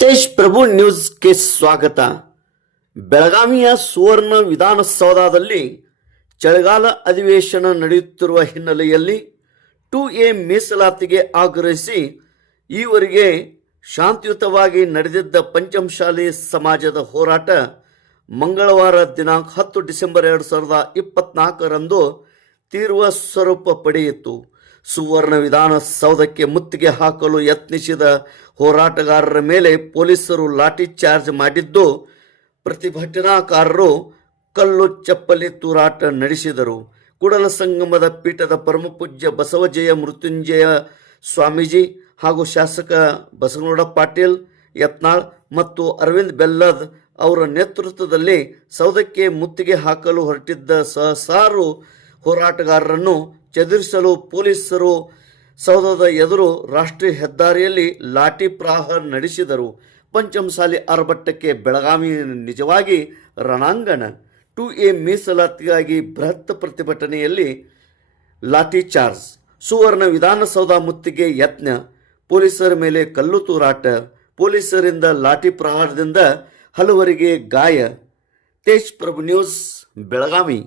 ತೇಜ್ ಪ್ರಭು ನ್ಯೂಸ್ಗೆ ಸ್ವಾಗತ. ಬೆಳಗಾವಿಯ ಸುವರ್ಣ ವಿಧಾನಸೌಧದಲ್ಲಿ ಚಳಿಗಾಲ ಅಧಿವೇಶನ ನಡೆಯುತ್ತಿರುವ ಹಿನ್ನೆಲೆಯಲ್ಲಿ 2A ಮೀಸಲಾತಿಗೆ ಆಗ್ರಹಿಸಿ ಈವರೆಗೆ ಶಾಂತಿಯುತವಾಗಿ ನಡೆದಿದ್ದ ಪಂಚಮಸಾಲಿ ಸಮಾಜದ ಹೋರಾಟ ಮಂಗಳವಾರ ದಿನಾಂಕ 10 ಡಿಸೆಂಬರ್ 2024ರಂದು ತೀವ್ರ ಸ್ವರೂಪ ಪಡೆಯಿತು. ಸುವರ್ಣ ವಿಧಾನಸೌಧಕ್ಕೆ ಮುತ್ತಿಗೆ ಹಾಕಲು ಯತ್ನಿಸಿದ ಹೋರಾಟಗಾರರ ಮೇಲೆ ಪೊಲೀಸರು ಲಾಠಿ ಚಾರ್ಜ್ ಮಾಡಿದ್ದು, ಪ್ರತಿಭಟನಾಕಾರರು ಕಲ್ಲು ಚಪ್ಪಲಿ ತೂರಾಟ ನಡೆಸಿದರು. ಕೂಡಲ ಸಂಗಮದ ಪೀಠದ ಪರಮಪೂಜ್ಯ ಬಸವಜಯ ಮೃತ್ಯುಂಜಯ ಸ್ವಾಮೀಜಿ ಹಾಗೂ ಶಾಸಕ ಬಸವನಗೌಡ ಪಾಟೀಲ್ ಯತ್ನಾಳ್ ಮತ್ತು ಅರವಿಂದ್ ಬೆಲ್ಲದ್ ಅವರ ನೇತೃತ್ವದಲ್ಲಿ ಸೌಧಕ್ಕೆ ಮುತ್ತಿಗೆ ಹಾಕಲು ಹೊರಟಿದ್ದ ಸಹಸ್ರಾರು ಹೋರಾಟಗಾರರನ್ನು ಚದುರಿಸಲು ಪೊಲೀಸರು ಸೌಧದ ಎದುರು ರಾಷ್ಟ್ರೀಯ ಹೆದ್ದಾರಿಯಲ್ಲಿ ಲಾಠಿ ಪ್ರಹಾರ ನಡೆಸಿದರು. ಪಂಚಮಸಾಲಿ ಆರ್ಭಟಕ್ಕೆ ಬೆಳಗಾವಿ ನಿಜವಾಗಿ ರಣಾಂಗಣ. 2A ಮೀಸಲಾತಿಗಾಗಿ ಬೃಹತ್ ಪ್ರತಿಭಟನೆಯಲ್ಲಿ ಲಾಠಿ ಚಾರ್ಜ್, ಸುವರ್ಣ ವಿಧಾನಸೌಧ ಮುತ್ತಿಗೆ ಯತ್ನ, ಪೊಲೀಸರ ಮೇಲೆ ಕಲ್ಲು ತೂರಾಟ, ಪೊಲೀಸರಿಂದ ಲಾಠಿ ಪ್ರಹಾರದಿಂದ ಹಲವರಿಗೆ ಗಾಯ. ತೇಜ್ ಪ್ರಭು ನ್ಯೂಸ್, ಬೆಳಗಾವಿ.